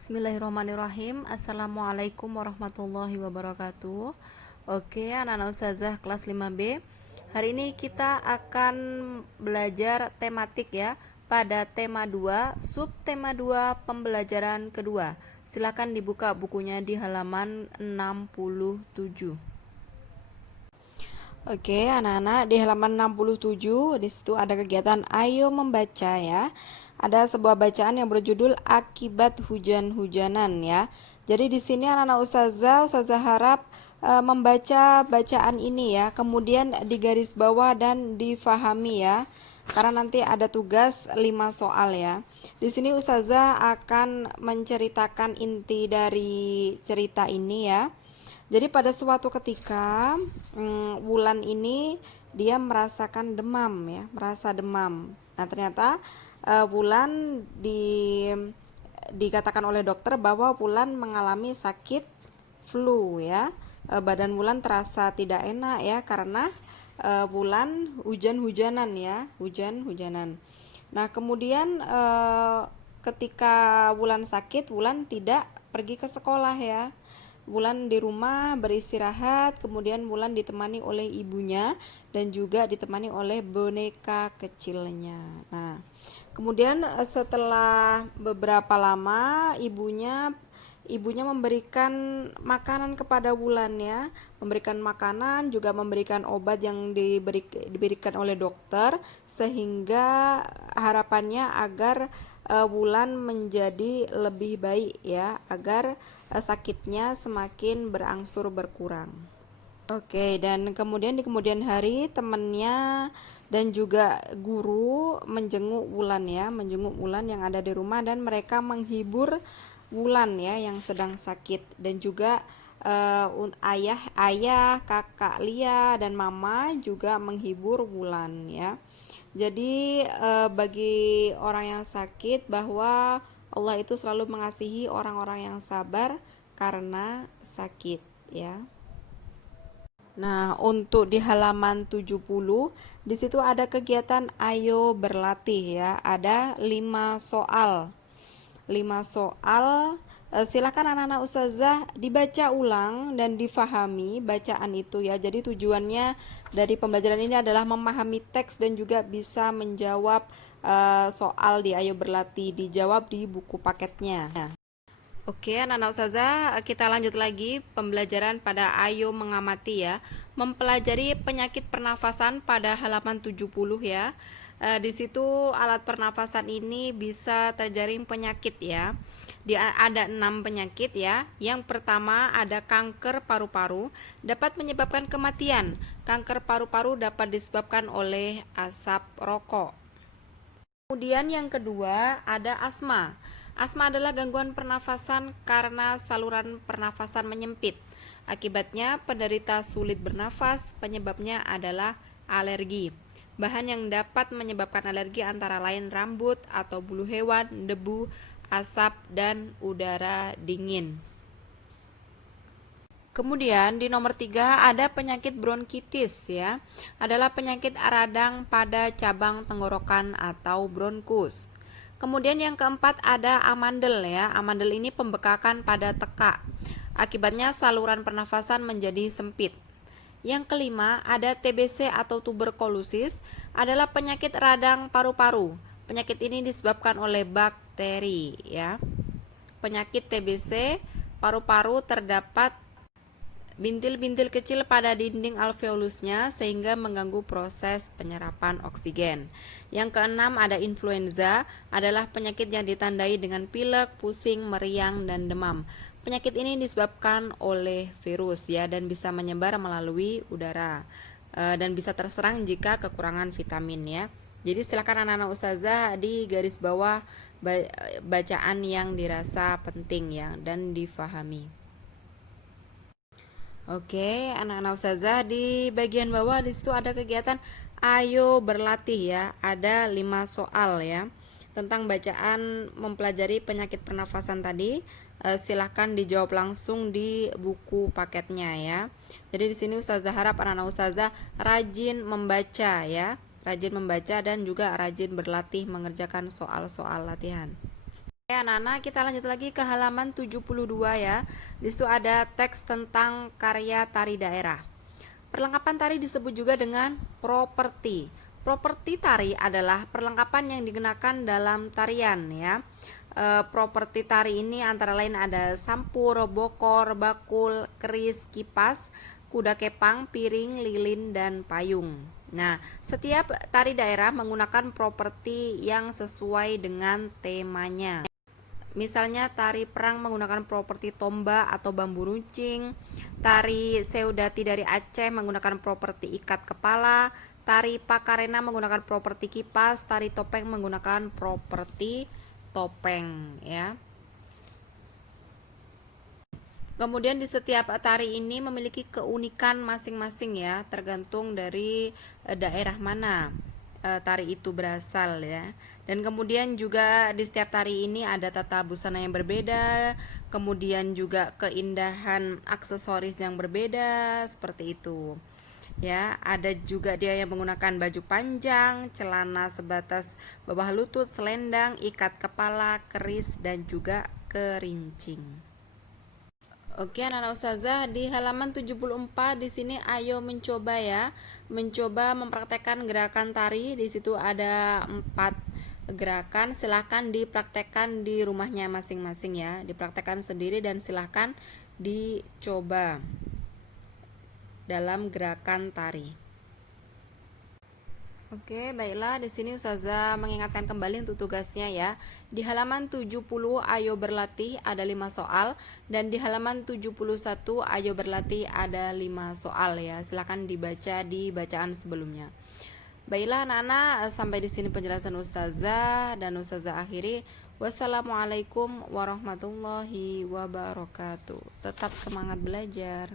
Bismillahirrahmanirrahim. Assalamualaikum warahmatullahi wabarakatuh. Oke, anak-anak ustazah kelas 5B. Hari ini kita akan belajar tematik ya. Pada tema 2, subtema 2 pembelajaran kedua. Silakan dibuka bukunya di halaman 67. Oke, anak-anak, di halaman 67 di situ ada kegiatan ayo membaca ya. Ada sebuah bacaan yang berjudul Akibat Hujan-Hujanan ya. Jadi di sini anak-anak ustazah harap membaca bacaan ini ya, kemudian digaris bawah dan difahami ya. Karena nanti ada tugas 5 soal ya. Di sini ustazah akan menceritakan inti dari cerita ini ya. Jadi pada suatu ketika Wulan ini dia merasakan demam ya, merasa demam. Nah ternyata Wulan dikatakan oleh dokter bahwa Wulan mengalami sakit flu ya. Badan Wulan terasa tidak enak ya karena Wulan hujan-hujanan ya, hujan-hujanan. Nah kemudian ketika Wulan sakit, Wulan tidak pergi ke sekolah ya. Wulan di rumah beristirahat, kemudian Wulan ditemani oleh ibunya dan juga ditemani oleh boneka kecilnya. Nah, kemudian setelah beberapa lama ibunya memberikan makanan kepada Wulan ya, memberikan makanan juga memberikan obat yang diberikan oleh dokter sehingga harapannya agar Wulan menjadi lebih baik ya, agar sakitnya semakin berangsur berkurang. Oke, dan kemudian di kemudian hari temannya dan juga guru menjenguk Wulan ya, menjenguk Wulan yang ada di rumah dan mereka menghibur Wulan ya yang sedang sakit, dan juga ayah, kakak Lia dan mama juga menghibur Wulan ya. Jadi bagi orang yang sakit bahwa Allah itu selalu mengasihi orang-orang yang sabar karena sakit ya. Nah, untuk di halaman 70 di situ ada kegiatan ayo berlatih ya. Ada 5 soal. 5 soal. Silakan anak-anak ustazah dibaca ulang dan difahami bacaan itu ya. Jadi tujuannya dari pembelajaran ini adalah memahami teks dan juga bisa menjawab soal di ayo berlatih, dijawab di buku paketnya. Oke, anak-anak ustazah, kita lanjut lagi pembelajaran pada ayo mengamati ya. Mempelajari penyakit pernafasan pada halaman 70 ya. Di situ alat pernafasan ini bisa terjaring penyakit ya. Ada 6 penyakit ya. Yang pertama ada kanker paru-paru, dapat menyebabkan kematian. Kanker paru-paru dapat disebabkan oleh asap rokok. Kemudian yang kedua ada asma. Asma adalah gangguan pernafasan karena saluran pernafasan menyempit. Akibatnya penderita sulit bernafas, penyebabnya adalah alergi. Bahan yang dapat menyebabkan alergi antara lain rambut atau bulu hewan, debu, asap, dan udara dingin. Kemudian di nomor 3 ada penyakit bronkitis ya. Adalah penyakit radang pada cabang tenggorokan atau bronkus. Kemudian yang keempat ada amandel ya. Amandel ini pembekakan pada tekak. Akibatnya saluran pernafasan menjadi sempit. Yang kelima ada TBC atau tuberkulosis, adalah penyakit radang paru-paru. Penyakit ini disebabkan oleh bakteri ya. Penyakit TBC paru-paru terdapat bintil-bintil kecil pada dinding alveolusnya sehingga mengganggu proses penyerapan oksigen. Yang keenam ada influenza, adalah penyakit yang ditandai dengan pilek, pusing, meriang, dan demam. Penyakit ini disebabkan oleh virus ya dan bisa menyebar melalui udara dan bisa terserang jika kekurangan vitamin ya. Jadi silakan anak-anak ustazah di garis bawah bacaan yang dirasa penting ya dan difahami. Oke, anak-anak ustazah di bagian bawah di situ ada kegiatan ayo berlatih ya. Ada 5 soal ya tentang bacaan mempelajari penyakit pernafasan tadi. Silahkan dijawab langsung di buku paketnya ya. Jadi di sini ustazah harap anak-anak ustazah rajin membaca ya, rajin membaca dan juga rajin berlatih mengerjakan soal-soal latihan. Ya, anak-anak, kita lanjut lagi ke halaman 72 ya. Di situ ada teks tentang karya tari daerah. Perlengkapan tari disebut juga dengan properti. Properti tari adalah perlengkapan yang digunakan dalam tarian ya. Properti tari ini antara lain ada sampur, bokor, bakul, keris, kipas, kuda kepang, piring, lilin, dan payung. Nah, setiap tari daerah menggunakan properti yang sesuai dengan temanya. Misalnya tari perang menggunakan properti tombak atau bambu runcing, tari seudati dari Aceh menggunakan properti ikat kepala, tari pakarena menggunakan properti kipas, tari topeng menggunakan properti topeng ya. Kemudian di setiap tari ini memiliki keunikan masing-masing ya, tergantung dari daerah mana tari itu berasal ya. Dan kemudian juga di setiap tari ini ada tata busana yang berbeda, kemudian juga keindahan aksesoris yang berbeda seperti itu. Ya, ada juga dia yang menggunakan baju panjang, celana sebatas bawah lutut, selendang, ikat kepala, keris, dan juga kerincing. Oke, anak-anak ustazah, di halaman 74 di sini ayo mencoba ya, mencoba mempraktekkan gerakan tari. Di situ ada 4 gerakan, silahkan dipraktekkan di rumahnya masing-masing ya, dipraktekkan sendiri dan silahkan dicoba dalam gerakan tari. Oke, baiklah, di sini Ustazah mengingatkan kembali untuk tugasnya ya. Di halaman 70 ayo berlatih ada 5 soal, dan di halaman 71 ayo berlatih ada 5 soal ya. Silakan dibaca di bacaan sebelumnya. Baiklah anak-anak, sampai di sini penjelasan Ustazah, dan Ustazah akhiri. Wassalamualaikum warahmatullahi wabarakatuh. Tetap semangat belajar.